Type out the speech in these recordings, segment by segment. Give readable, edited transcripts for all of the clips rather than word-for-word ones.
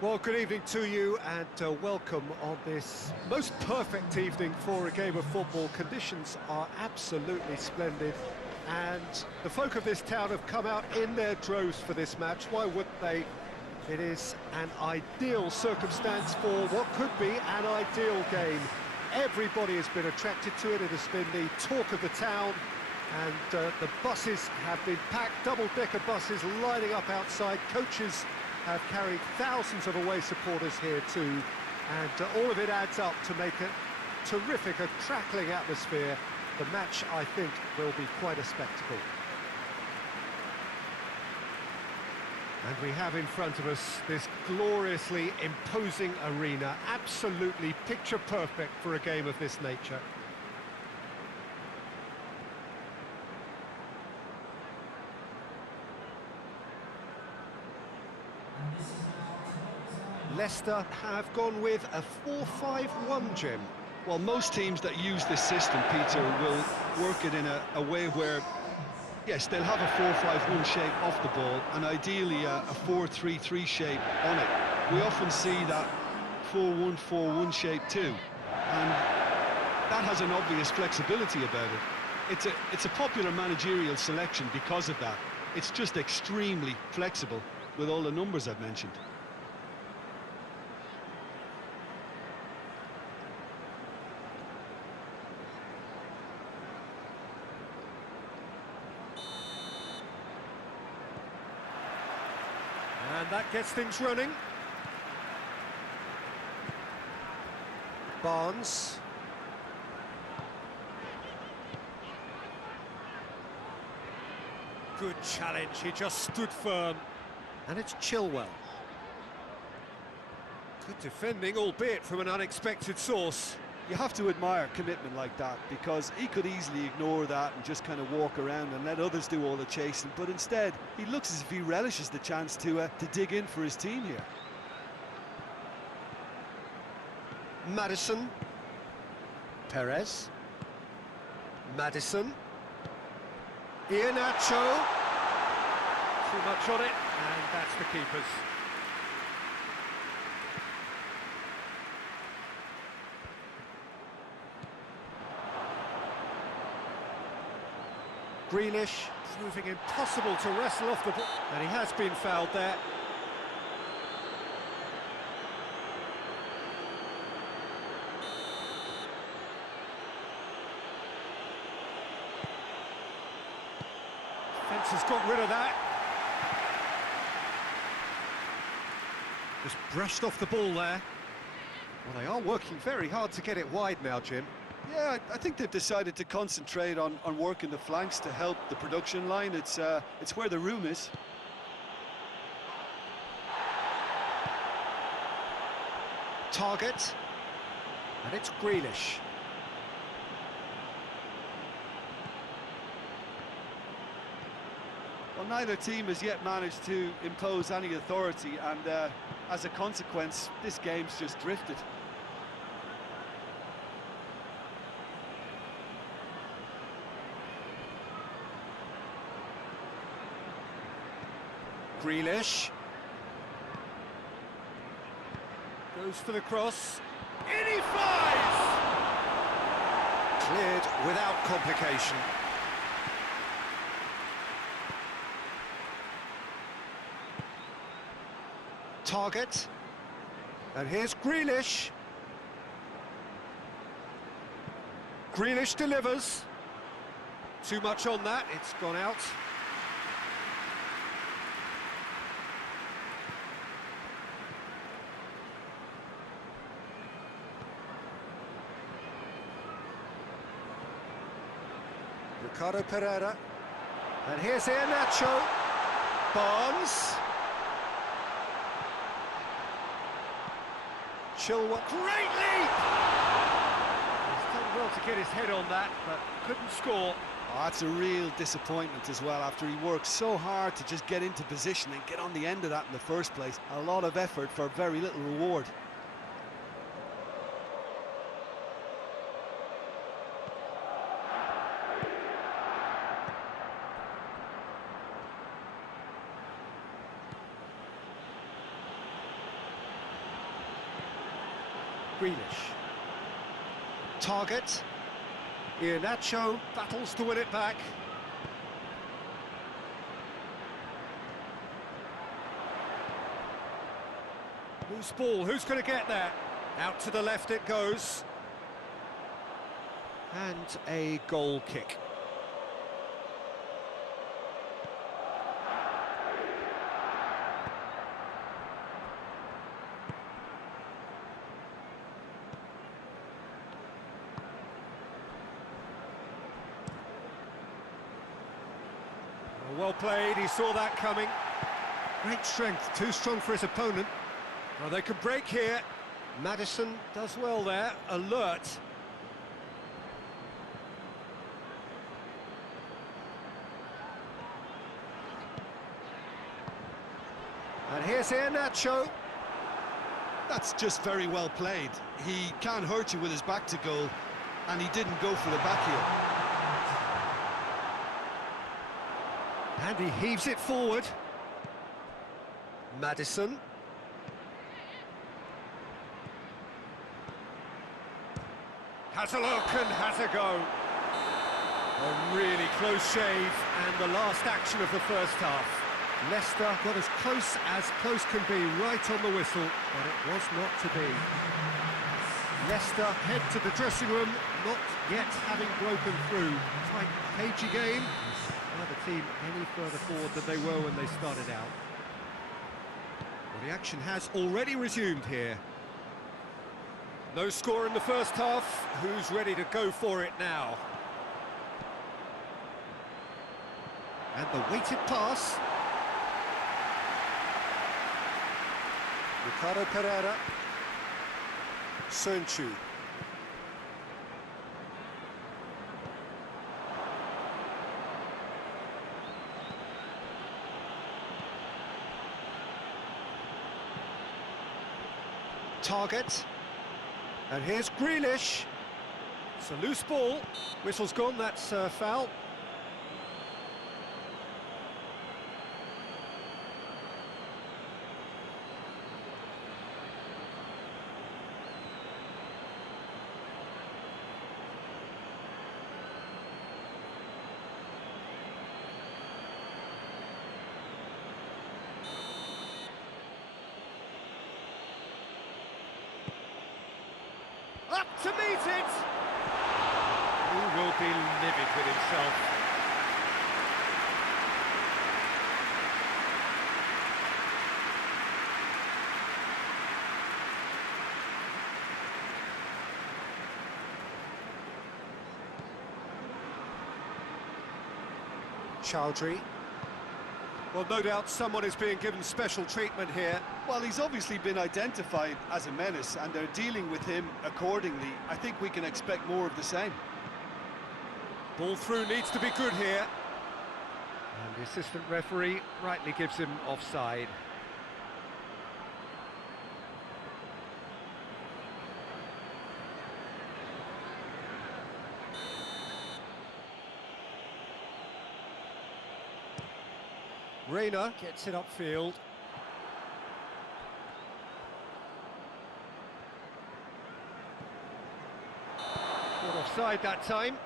Well, good evening to you and welcome on this most perfect evening for a game of football. Conditions are absolutely splendid and the folk of this town have come out in their droves for this match. Why wouldn't they? It is an ideal circumstance for what could be an ideal game. Everybody has been attracted to it. It has been the talk of the town, and the buses have been packed, double-decker buses lining up outside. Coaches have carried thousands of away supporters here too, and all of it adds up to make it terrific, a crackling atmosphere. The match, I think, will be quite a spectacle. And we have in front of us this gloriously imposing arena, absolutely picture perfect for a game of this nature. Leicester have gone with a 4-5-1, Jim. Well, most teams that use this system, Peter, will work it in a way where, yes, they'll have a 4-5-1 shape off the ball, and ideally a 4-3-3 shape on it. We often see that 4-1-4-1 shape too, and that has an obvious flexibility about it. It's a popular managerial selection because of that. It's just extremely flexible with all the numbers I've mentioned. And that gets things running. Barnes. Good challenge, he just stood firm. And it's Chilwell. Good defending, albeit from an unexpected source. You have to admire commitment like that, because he could easily ignore that and just kind of walk around and let others do all the chasing, but instead he looks as if he relishes the chance to dig in for his team here. Maddison. Perez. Maddison. Iheanacho. Too much on it, and that's the keeper's. Grealish, proving impossible to wrestle off the ball, and he has been fouled there. Fence has got rid of that. Just brushed off the ball there. Well, they are working very hard to get it wide now, Jim. Yeah, I think they've decided to concentrate on working the flanks to help the production line. It's where the room is. Target, and it's Grealish. Well, neither team has yet managed to impose any authority, and as a consequence, this game's just drifted. Grealish goes for the cross. In he flies! Cleared without complication. Target. And here's Grealish. Grealish delivers. Too much on that, it's gone out. Ricardo Pereira, and here's Iheanacho. Barnes. Chilwell, great leap! He's done well to get his head on that, but couldn't score. Oh, that's a real disappointment as well, after he worked so hard to just get into position and get on the end of that in the first place. A lot of effort for very little reward. Grealish. Target. Iheanacho battles to win it back. Loose ball, who's going to get that? Out to the left it goes. And a goal kick. Well played, he saw that coming. Great strength, too strong for his opponent. Well, they could break here. Maddison does well there, alert. And here's Iheanacho. That's just very well played. He can't hurt you with his back to goal, and he didn't go for the back heel. And he heaves it forward. Maddison. Has a look and has a go. A really close shave and the last action of the first half. Leicester got as close can be, right on the whistle, but it was not to be. Leicester head to the dressing room, not yet having broken through. Tight, cagey game. Neither team any further forward than they were when they started out. Well, the action has already resumed here. No score in the first half. Who's ready to go for it now? And the weighted pass. Ricardo Pereira. Sönchu. Target. And here's Grealish. It's a loose ball. Whistle's gone, that's foul. Up to meet it! He will be livid with himself. Chowdhury. Well, no doubt someone is being given special treatment here. Well, he's obviously been identified as a menace, and they're dealing with him accordingly. I think we can expect more of the same. Ball through needs to be good here. And the assistant referee rightly gives him offside. Reina gets it upfield. Caught offside that time.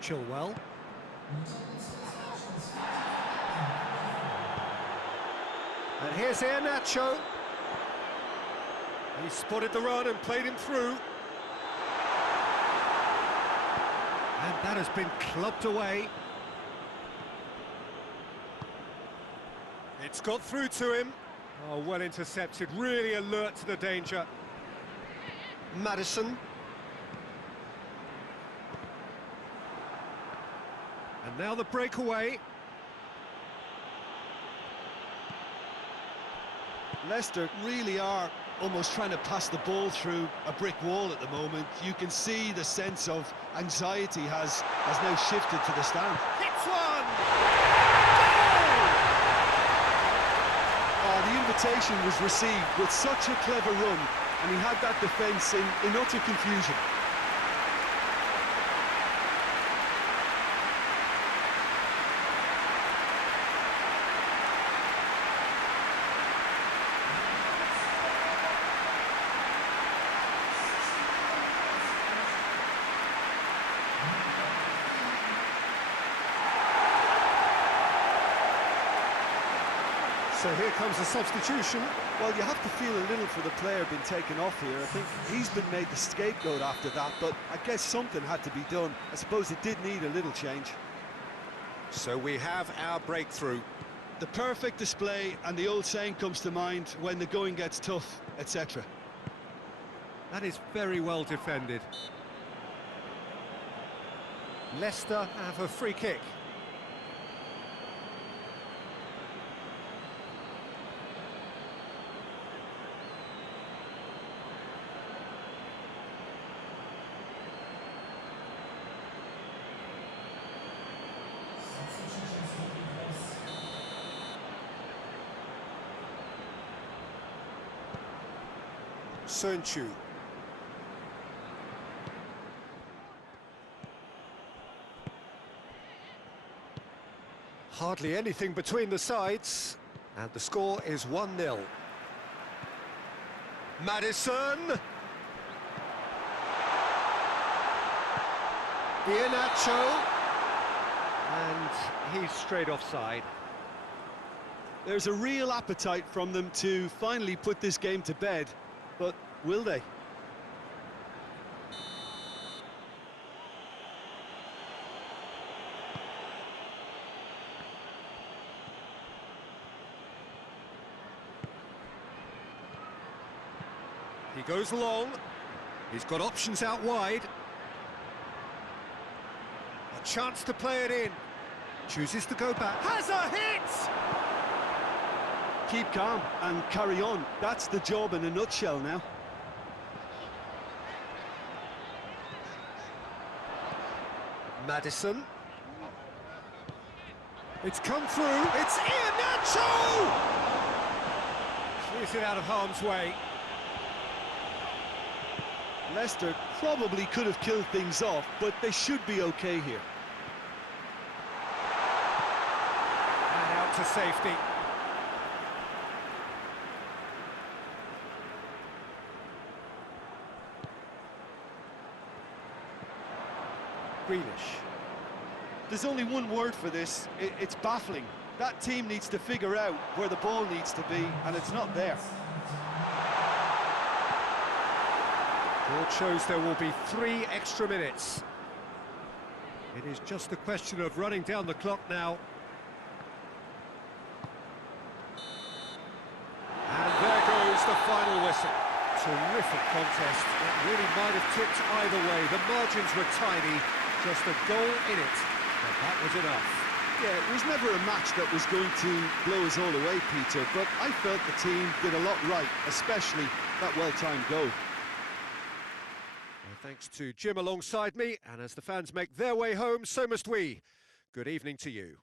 Chilwell. And here's Iheanacho. He spotted the run and played him through. And that has been clubbed away. It's got through to him. Oh, well intercepted, really alert to the danger. Maddison. And now the breakaway. Leicester really are almost trying to pass the ball through a brick wall at the moment. You can see the sense of anxiety has now shifted to the stand. Hits one! Oh, the invitation was received with such a clever run, and he had that defence in utter confusion. So here comes the substitution. Well, you have to feel a little for the player being taken off here. I think he's been made the scapegoat after that, but I guess something had to be done. I suppose it did need a little change. So we have our breakthrough. The perfect display, and the old saying comes to mind, when the going gets tough, etc. That is very well defended. Leicester have a free kick. Sunchu. Hardly anything between the sides, and the score is 1-0. Maddison! Iheanacho! And he's straight offside. There's a real appetite from them to finally put this game to bed, but will they? He goes long. He's got options out wide. A chance to play it in. Chooses to go back. Has a hit! Keep calm and carry on. That's the job in a nutshell now. Maddison. It's come through. It's Iheanacho! Clears it out of harm's way. Leicester probably could have killed things off, but they should be okay here. And out to safety. Grealish. There's only one word for this. It's baffling. That team needs to figure out where the ball needs to be, and it's not there. Board shows there will be 3 extra minutes. It is just a question of running down the clock now. And there goes the final whistle. Terrific contest. It really might have tipped either way. The margins were tiny, just a goal in it, but that was enough. Yeah, it was never a match that was going to blow us all away, Peter, but I felt the team did a lot right, especially that well-timed goal. Well, thanks to Jim alongside me, and as the fans make their way home, so must we. Good evening to you.